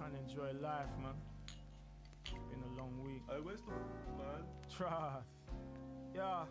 trying to enjoy life, man. Been a long week. Hey, where's the man? Trust. Yeah.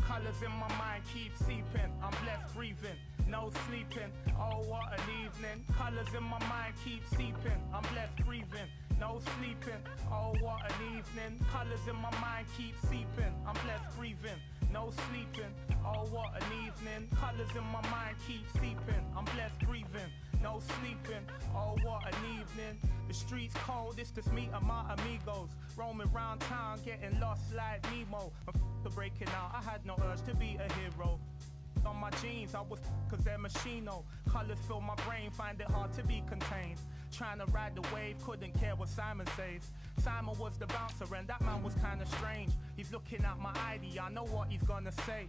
Colors in my mind keep seeping. I'm blessed breathing, no sleeping. Oh, what an evening. Colors in my mind keep seeping. I'm blessed breathing, no sleeping. Oh, what an evening. Colors in my mind keep seeping. I'm blessed breathing, no sleeping. Oh, what an evening. Colors in my mind keep seeping. I'm blessed breathing, no sleeping. Oh, what an evening. The streets cold, it's just me and my amigos. Roaming round town, getting lost like Nemo. I'm breaking out, I had no urge to be a hero. On my jeans, I was cause they're machino. Colors fill my brain, find it hard to be contained. Trying to ride the wave, couldn't care what Simon says. Simon was the bouncer and that man was kinda strange. He's looking at my ID, I know what he's gonna say.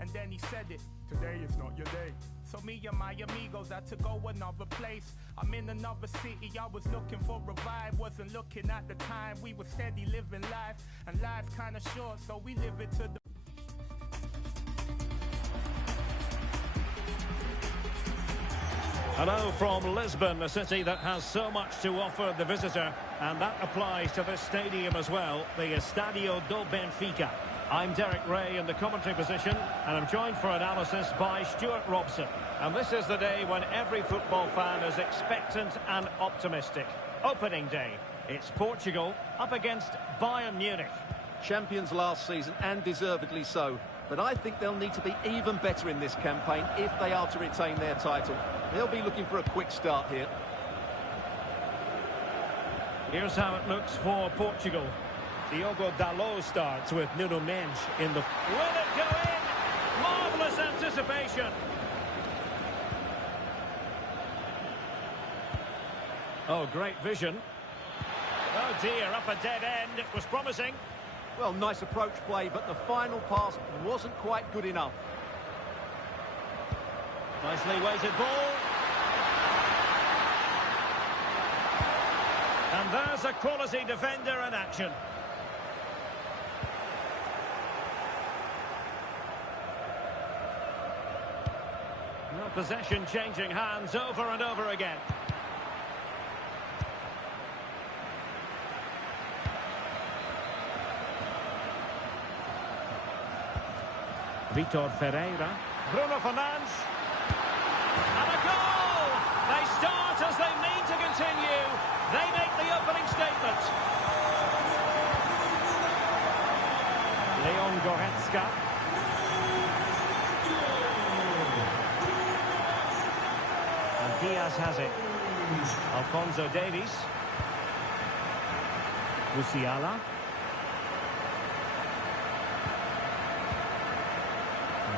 And then he said it, today is not your day. So me and my amigos had to go another place. I'm in another city, I was looking for a vibe. Wasn't looking at the time, we were steady living life. And life's kinda short, so we live it to the Hello from Lisbon, a city that has so much to offer the visitor, and that applies to this stadium as well, the Estadio do Benfica. I'm Derek Ray in the commentary position, and I'm joined for analysis by Stuart Robson. And this is the day when every football fan is expectant and optimistic. Opening day. It's Portugal up against Bayern Munich. Champions last season, and deservedly so. But I think they'll need to be even better in this campaign if they are to retain their title. They'll be looking for a quick start here. Here's how it looks for Portugal. Diogo Dalot starts with Nuno Mendes in the... Will it go in? Marvellous anticipation. Oh, great vision. Oh dear, up a dead end. It was promising. Well, nice approach play, but the final pass wasn't quite good enough. Nicely weighted ball. And there's a quality defender in action. Well, possession changing hands over and over again. Vitor Ferreira. Bruno Fernandes. And a goal! They start as they mean to continue. They make the opening statement. Leon Goretzka. And Diaz has it. Alphonso Davies. Musiala.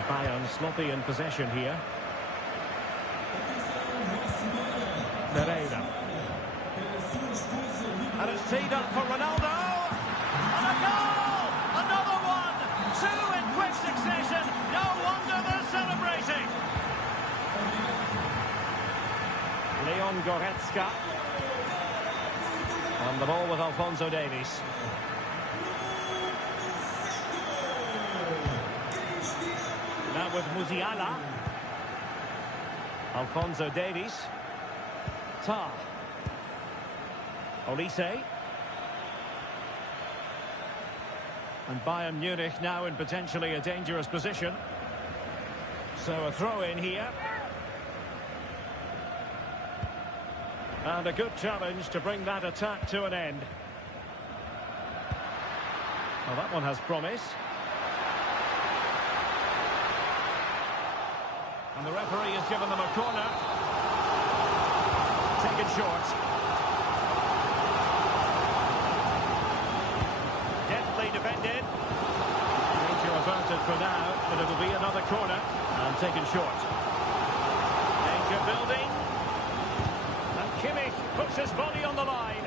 Bayern sloppy in possession here. Pereira. And it's teed up for Ronaldo. And a goal! Another one! Two in quick succession. No wonder they're celebrating. Leon Goretzka. On the ball with Alphonso Davies. Now with Musiala. Alphonso Davies. Tah. Olise. And Bayern Munich now in potentially a dangerous position. So a throw in here. And a good challenge to bring that attack to an end. Well, that one has promise. And the referee has given them a corner. Taken short. Deftly defended. Danger averted for now, but it'll be another corner. And taken short. Danger building. And Kimmich puts his body on the line.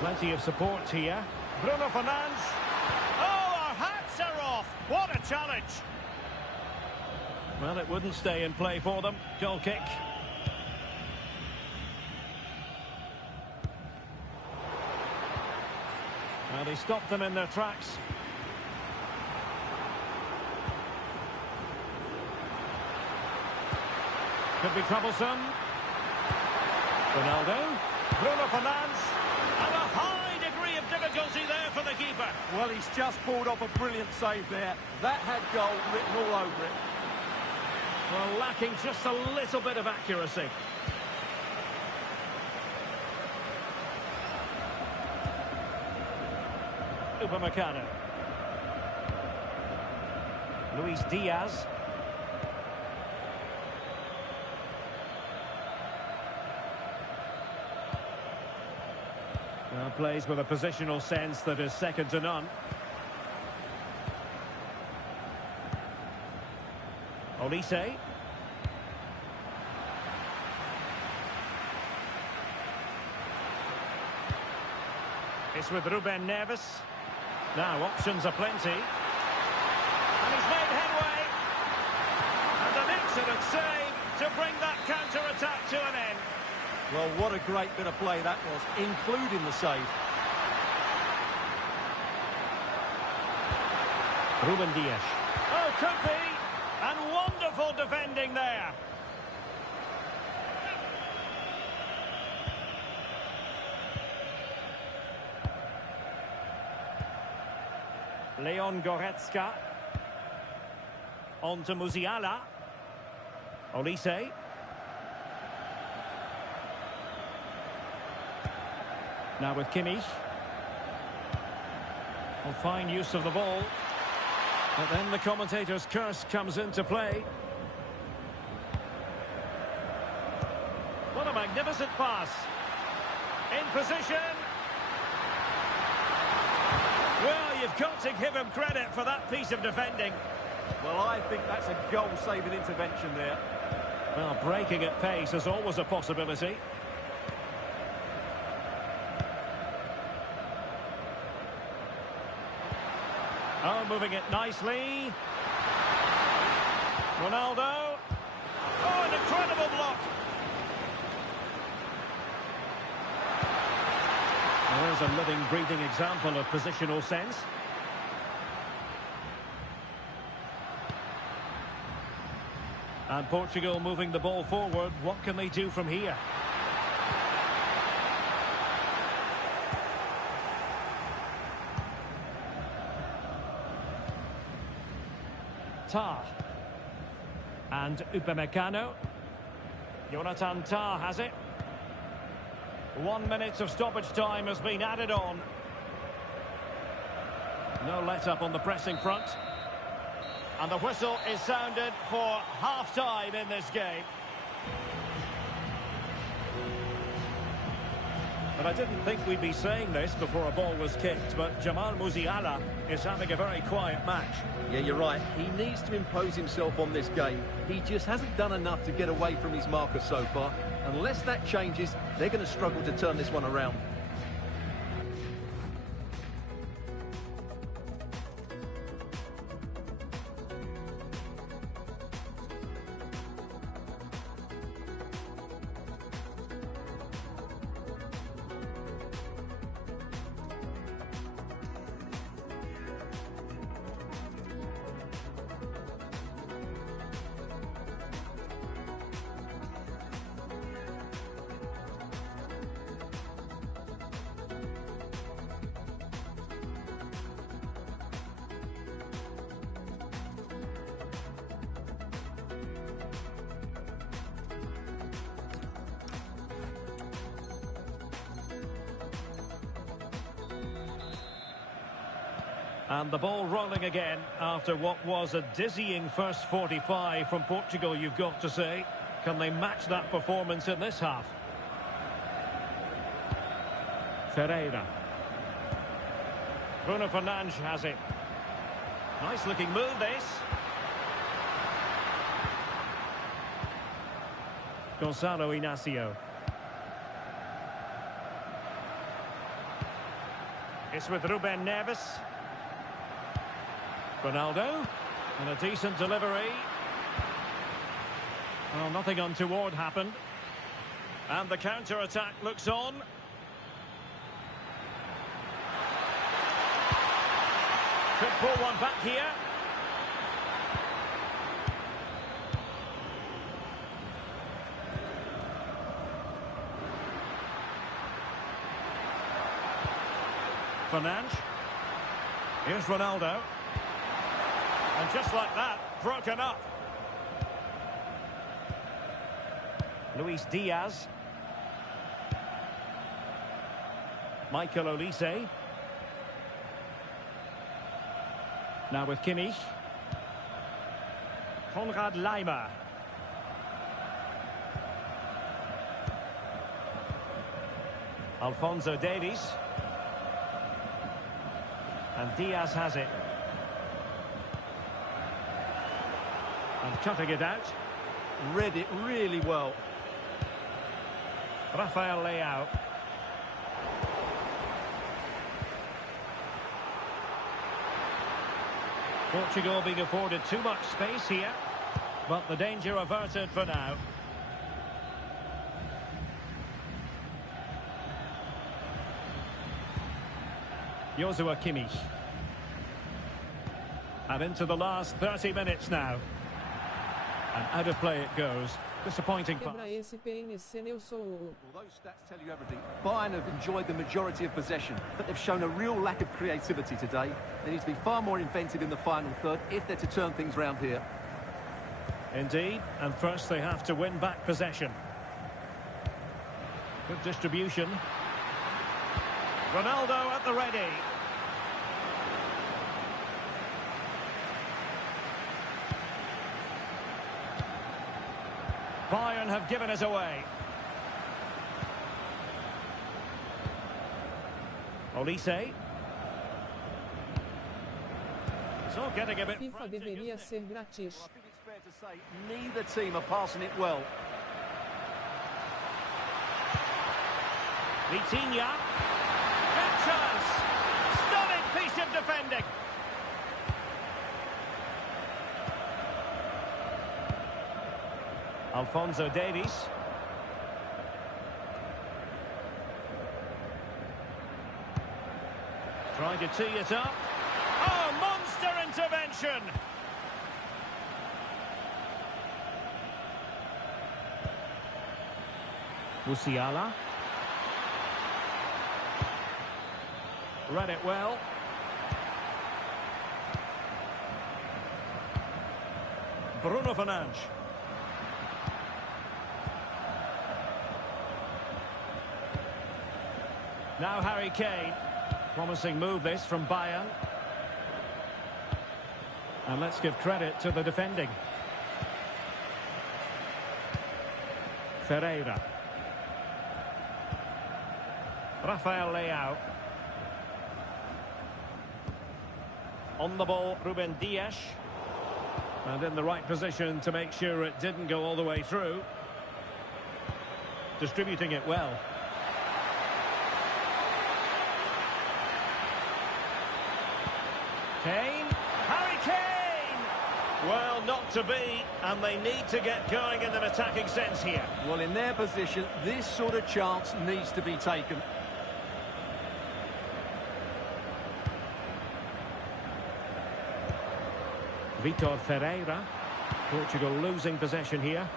Plenty of support here. Bruno Fernandes. What a challenge! Well, it wouldn't stay in play for them. Goal kick. Well, he stopped them in their tracks. Could be troublesome. Ronaldo. Bruno Fernandes. And a high degree of difficulty there for the keeper. Well, he's just pulled off a brilliant save there. That had goal written all over it. Well, lacking just a little bit of accuracy. Upamecano. Luis Diaz. Well, plays with a positional sense that is second to none. Olise. It's with Ruben Neves. Now options are plenty. And he's made headway. And an excellent save to bring that counter-attack to an end. Well, what a great bit of play that was, including the save. Ruben Dias. Oh, could be. And wonderful defending there. Leon Goretzka. On to Musiala. Olise. Now with Kimmich. Well, fine use of the ball. But then the commentator's curse comes into play. What a magnificent pass. In position. Well, you've got to give him credit for that piece of defending. Well, I think that's a goal-saving intervention there. Well, breaking at pace is always a possibility. Oh, moving it nicely. Ronaldo. Oh, an incredible block. Well, there's a living, breathing example of positional sense. And Portugal moving the ball forward. What can they do from here? Tah. And Upamecano. Jonathan Tah has it. 1 minute of stoppage time has been added on. No let-up on the pressing front. And the whistle is sounded for half-time in this game. But I didn't think we'd be saying this before a ball was kicked, but Jamal Musiala is having a very quiet match. Yeah, you're right. He needs to impose himself on this game. He just hasn't done enough to get away from his marker so far. Unless that changes, they're going to struggle to turn this one around. And the ball rolling again after what was a dizzying first 45 from Portugal, you've got to say. Can they match that performance in this half? Ferreira. Bruno Fernandes has it. Nice looking move, this. Gonzalo Inacio. It's with Ruben Neves. Ronaldo, and a decent delivery. Well, nothing untoward happened. And the counter-attack looks on. Could pull one back here. Fernandes. Here's Ronaldo. And just like that, broken up. Luis Diaz. Michael Olise. Now with Kimmich. Konrad Laimer. Alphonso Davies. And Diaz has it. And cutting it out. Read it really well. Rafael Leao. Portugal being afforded too much space here, but the danger averted for now. Joshua Kimmich. And into the last 30 minutes now. And out of play it goes. Disappointing pass. Well, those stats tell you everything. Bayern have enjoyed the majority of possession, but they've shown a real lack of creativity today. They need to be far more inventive in the final third if they're to turn things round here. Indeed, and first they have to win back possession. Good distribution. Ronaldo at the ready. Bayern have given us away. Olise. It's all getting a bit FIFA deveria ser grátis. Well, I think it's fair to say neither team are passing it well. Vitinha. Good chance. Stunning piece of defending. Alphonso Davies. Trying to tee it up. Oh, monster intervention! Musiala. Read it well. Bruno Fernandes. Now Harry Kane. Promising move this from Bayern. And let's give credit to the defending. Ferreira. Rafael Leao. On the ball, Ruben Dias. And in the right position to make sure it didn't go all the way through. Distributing it well. Kane. Harry Kane! Well, not to be, and they need to get going in an attacking sense here. Well, in their position, this sort of chance needs to be taken. Vitor Ferreira. Portugal losing possession here.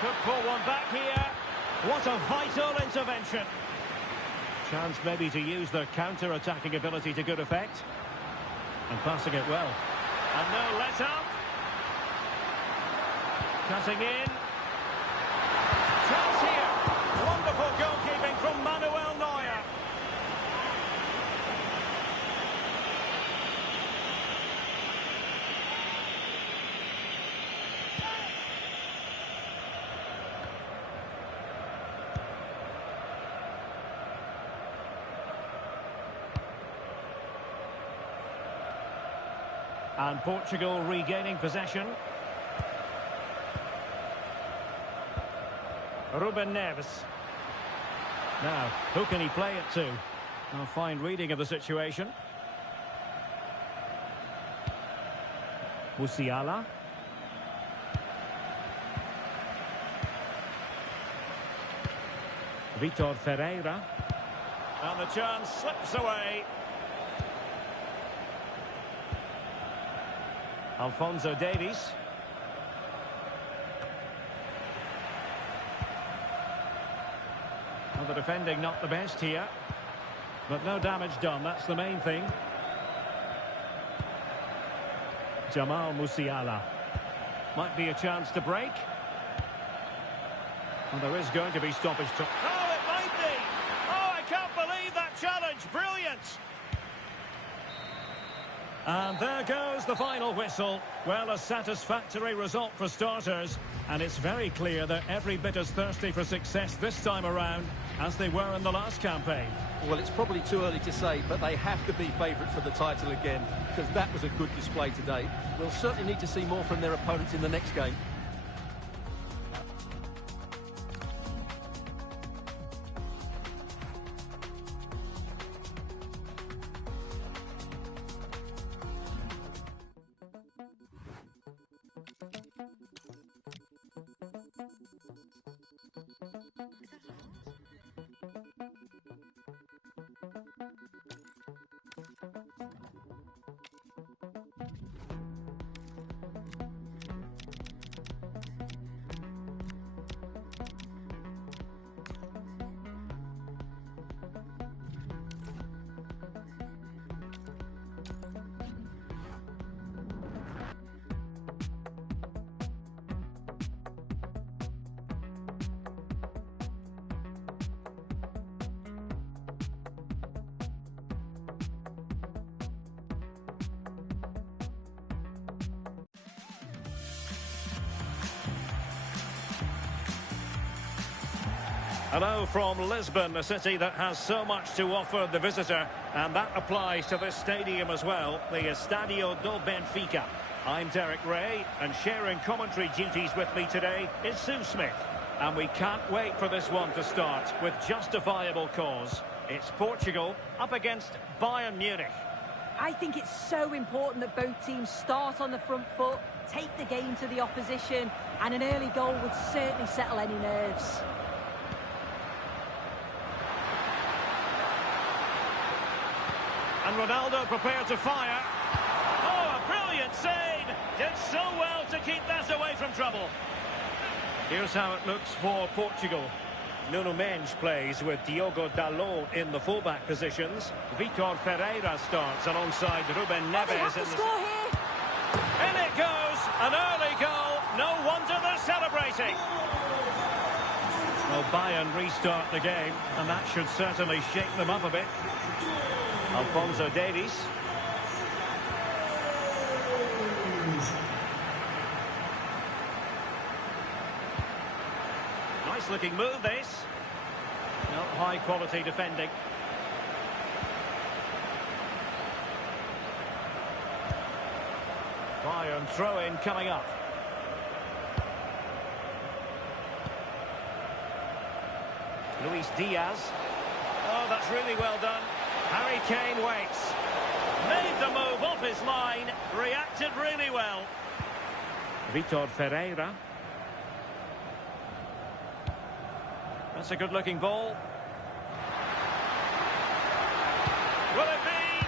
Could pull one back here. What a vital intervention. Chance maybe to use their counter-attacking ability to good effect. And passing it well. And no let-up. Cutting in. Chance here. Wonderful goalkeeping from Manuel Neuer. And Portugal regaining possession. Ruben Neves. Now, who can he play it to? A fine reading of the situation. Musiala. Vitor Ferreira. And the chance slips away. Alphonso Davies. the defending not the best here. But no damage done, that's the main thing. Jamal Musiala. Might be a chance to break. And there is going to be stoppage time. Oh, it might be! Oh, I can't believe that challenge! Brilliant! And there goes the final whistle. Well, a satisfactory result for starters. And it's very clear they're every bit as thirsty for success this time around as they were in the last campaign. Well, it's probably too early to say, but they have to be favourites for the title again, because that was a good display today. We'll certainly need to see more from their opponents in the next game. Hello from Lisbon, a city that has so much to offer the visitor, and that applies to this stadium as well, the Estadio do Benfica. I'm Derek Ray, and sharing commentary duties with me today is Sue Smith. And we can't wait for this one to start, with justifiable cause. It's Portugal up against Bayern Munich. I think it's so important that both teams start on the front foot, take the game to the opposition, and an early goal would certainly settle any nerves. And Ronaldo prepared to fire. Oh, a brilliant save! Did so well to keep that away from trouble. Here's how it looks for Portugal. Nuno Mendes plays with Diogo Dalot in the fullback positions. Vitor Ferreira starts alongside Ruben Neves. In it goes! An early goal. No wonder they're celebrating. Well, Bayern restart the game, and that should certainly shake them up a bit. Alphonso Davies. Nice looking move this. Not high quality defending. Bayern throw-in coming up. Luis Diaz. Oh, that's really well done. Harry Kane waits. Made the move off his line. Reacted really well. Vitor Ferreira. That's a good-looking ball. Will it be?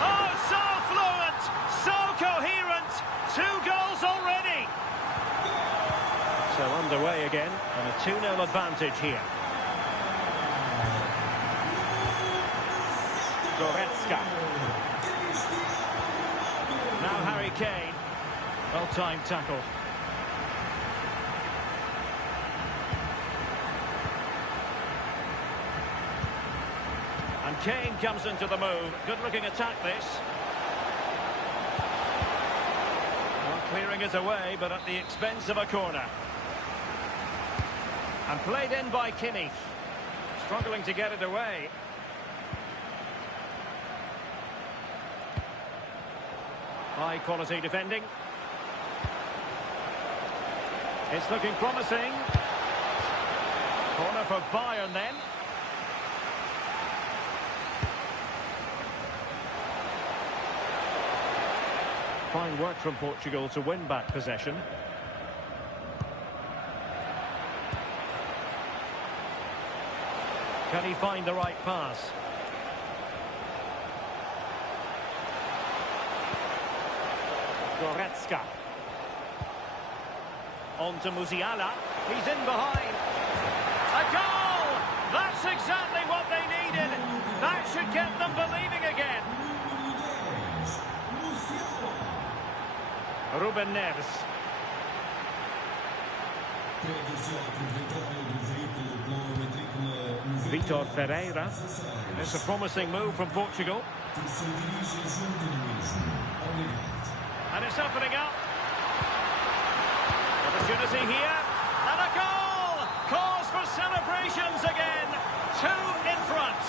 Oh, so fluent! So coherent! 2 goals already! So underway again, and a 2-0 advantage here. Goretzka. Now Harry Kane. Well-timed tackle. And Kane comes into the move. Good-looking attack, this. Well, clearing it away, but at the expense of a corner. And played in by Kimmich. Struggling to get it away. High quality defending. It's looking promising. Corner for Bayern then. Fine work from Portugal to win back possession. Can he find the right pass? Goretzka. On to Musiala. He's in behind. A goal! That's exactly what they needed. That should get them believing again. Ruben Neves. Vitor Ferreira. It's a promising move from Portugal. And it's opening up. Opportunity here. And a goal! Cause for celebrations again. 2 in front.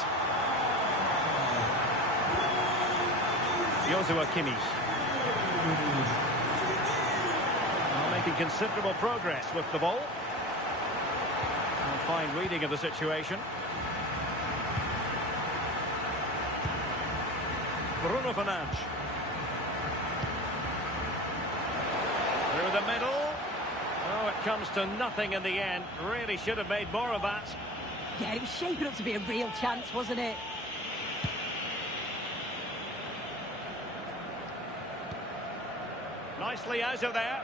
Joshua Kimmich. Making considerable progress with the ball. And fine reading of the situation. Bruno Fernandes. Through the middle. Oh, it comes to nothing in the end. Really should have made more of that. Yeah, it was shaping up to be a real chance, wasn't it? Nicely out of there.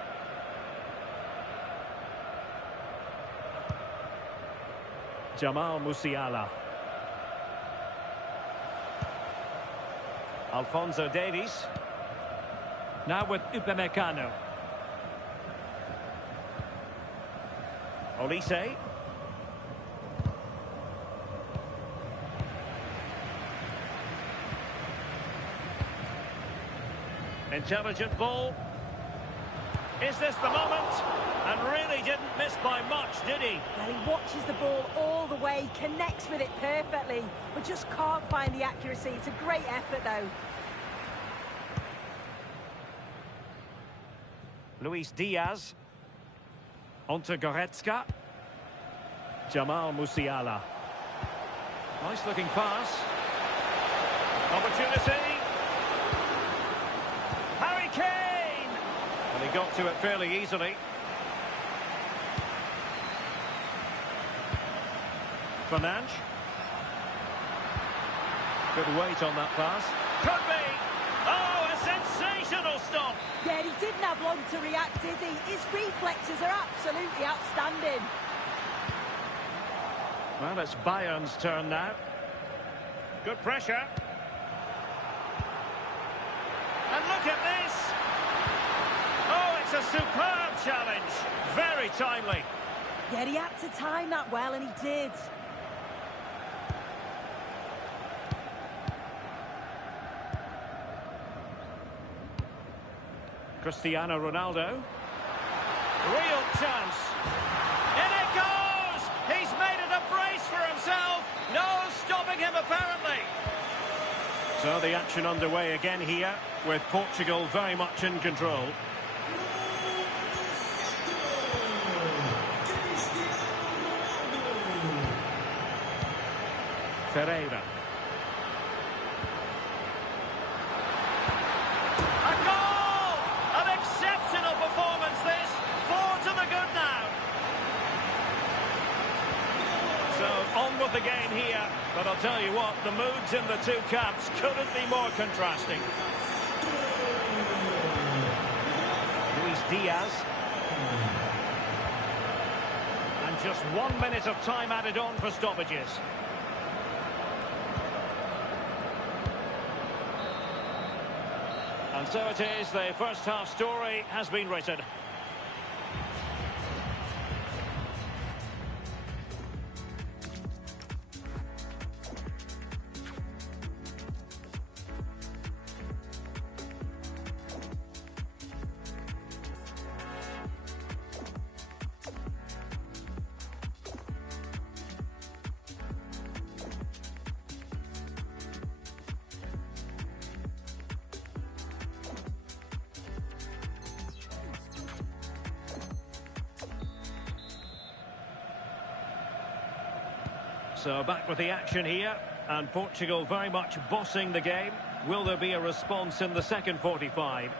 Jamal Musiala. Alphonso Davies. Now with Upamecano. Olise. Intelligent ball. Is this the moment? And really didn't miss by much, did he? Well, he watches the ball all the way, connects with it perfectly, but just can't find the accuracy. It's a great effort, though. Luis Diaz. Onto Goretzka. Jamal Musiala. Nice looking pass. Opportunity. Harry Kane! And he got to it fairly easily. Fernandes. Good weight on that pass. Could be! Oh, a sensational stop! Yeah, he didn't have long to react, did he? His reflexes are absolutely outstanding. Well, it's Bayern's turn now. Good pressure. And look at this! Oh, it's a superb challenge. Very timely. Yeah, he had to time that well, and he did. Cristiano Ronaldo. Real chance. In it goes! He's made it a brace for himself. No stopping him, apparently. So the action underway again here, with Portugal very much in control. Ferreira. A goal! An exceptional performance this. 4 to the good now. So on with the game here, but I'll tell you what, the moods in the two camps couldn't be more contrasting. Luis Diaz. And just 1 minute of time added on for stoppages. And so it is, the first half story has been written. So back with the action here, and Portugal very much bossing the game. Will there be a response in the second 45?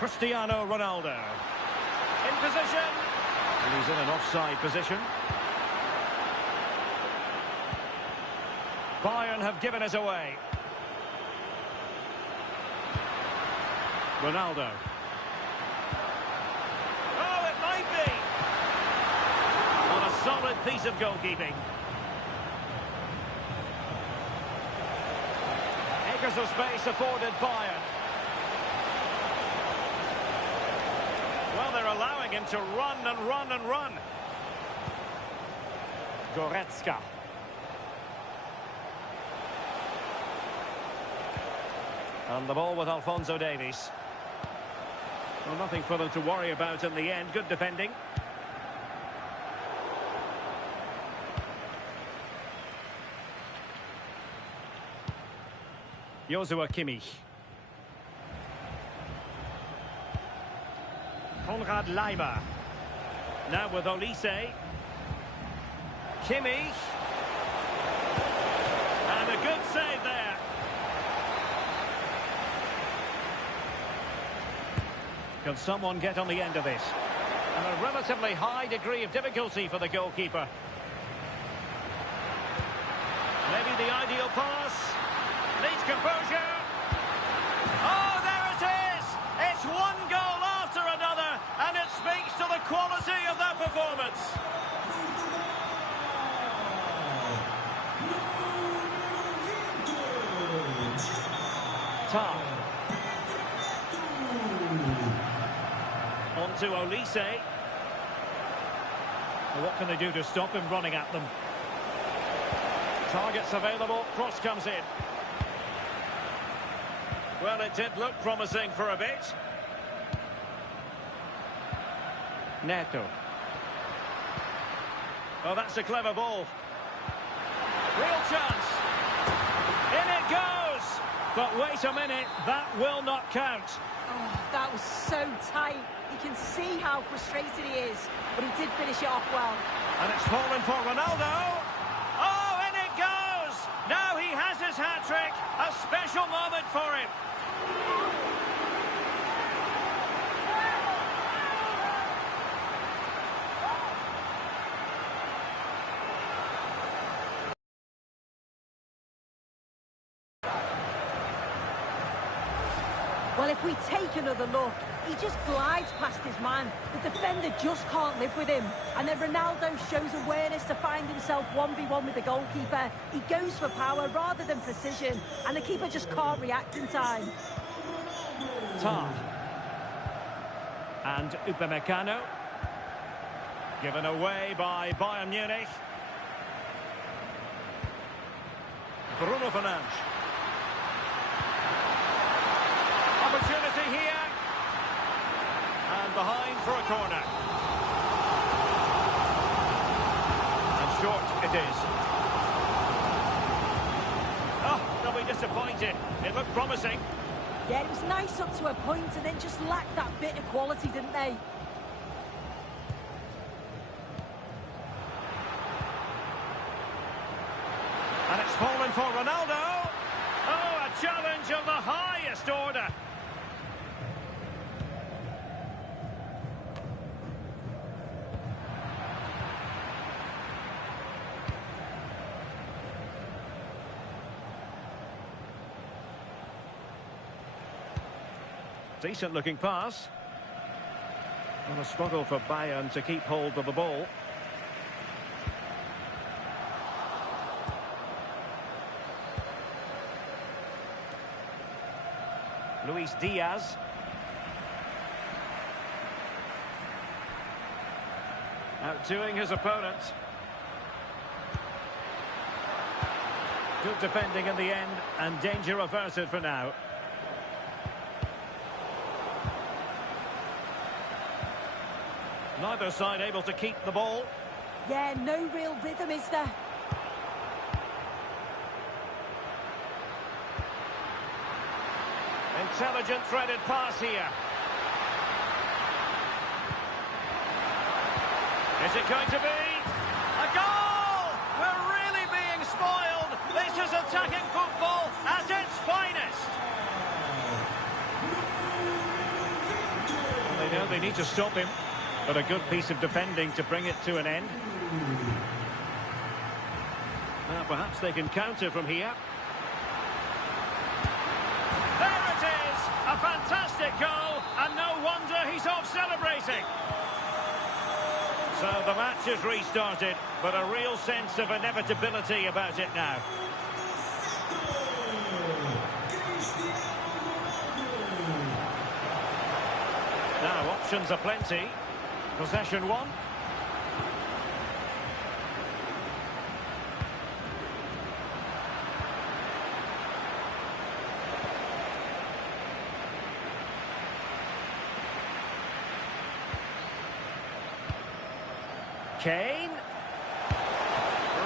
Cristiano Ronaldo. In position. And he's in an offside position. Bayern have given it away. Ronaldo. Oh, it might be! What a solid piece of goalkeeping. Acres of space afforded Bayern. Well, they're allowing him to run and run and run. Goretzka. And the ball with Alphonso Davies. Well, nothing for them to worry about in the end. Good defending. Joshua Kimmich. Konrad Leimer. Now with Olise. Kimmich. And a good save there. Can someone get on the end of this? And a relatively high degree of difficulty for the goalkeeper. Maybe the ideal pass. Needs composure. Oh, there it is! It's one goal after another, and it speaks to the quality of that performance. Tar. On to Olise. Well, what can they do to stop him running at them? Targets available, cross comes in. Well, it did look promising for a bit. Neto. Oh, that's a clever ball. Real chance. In it goes. But wait a minute, that will not count. Oh, that was so tight. You can see how frustrated he is, but he did finish it off well. And it's fallen for Ronaldo. Oh, in it goes. Now he has his hat-trick. A special moment for him. Well, if we take another look, he just glides past his man. The defender just can't live with him. And then Ronaldo shows awareness to find himself 1v1 with the goalkeeper. He goes for power rather than precision, and the keeper just can't react in time. Tar. And Upamecano. Given away by Bayern Munich. Bruno Fernandes. Opportunity here. And behind for a corner. And short it is. Oh, they'll be disappointed. It looked promising. Yeah, it was nice up to a point and then just lacked that bit of quality, didn't they? And it's fallen for Ronaldo. Oh, a challenge of the highest order. Decent looking pass. And a struggle for Bayern to keep hold of the ball. Luis Diaz. Outdoing his opponent. Good defending in the end, and danger averted for now. Neither side able to keep the ball. Yeah, no real rhythm, is there? Intelligent threaded pass here. Is it going to be a goal? We're really being spoiled. This is attacking football at its finest. Well, they know they need to stop him, but a good piece of defending to bring it to an end. Perhaps they can counter from here. There it is! A fantastic goal, and no wonder he's off celebrating. So the match has restarted, but a real sense of inevitability about it now. Now, options are plenty. Possession one. Kane.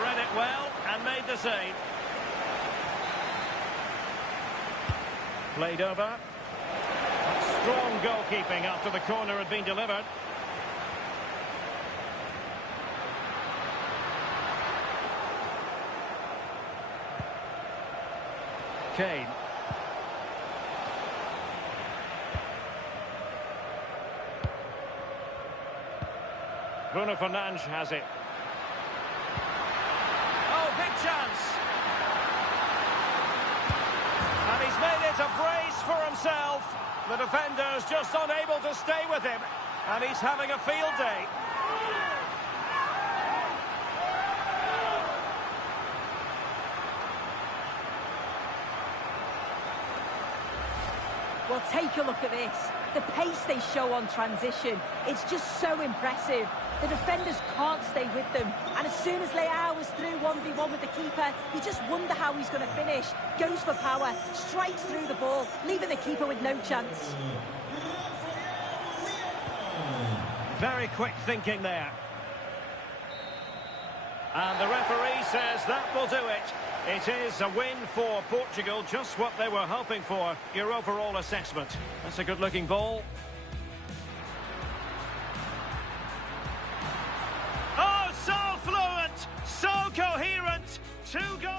Read it well and made the save. Played over. Strong goalkeeping after the corner had been delivered. Kane. Bruno Fernandes has it. Oh, big chance. And he's made it a brace for himself. The defender's just unable to stay with him. And he's having a field day. Well, take a look at this. The pace they show on transition, it's just so impressive. The defenders can't stay with them. And as soon as Leao was through 1v1 with the keeper, you just wonder how he's going to finish. Goes for power, strikes through the ball, leaving the keeper with no chance. Very quick thinking there. And the referee says that will do it. It is a win for Portugal, just what they were hoping for. Your overall assessment. That's a good-looking ball. Oh, so fluent, so coherent. 2 goals.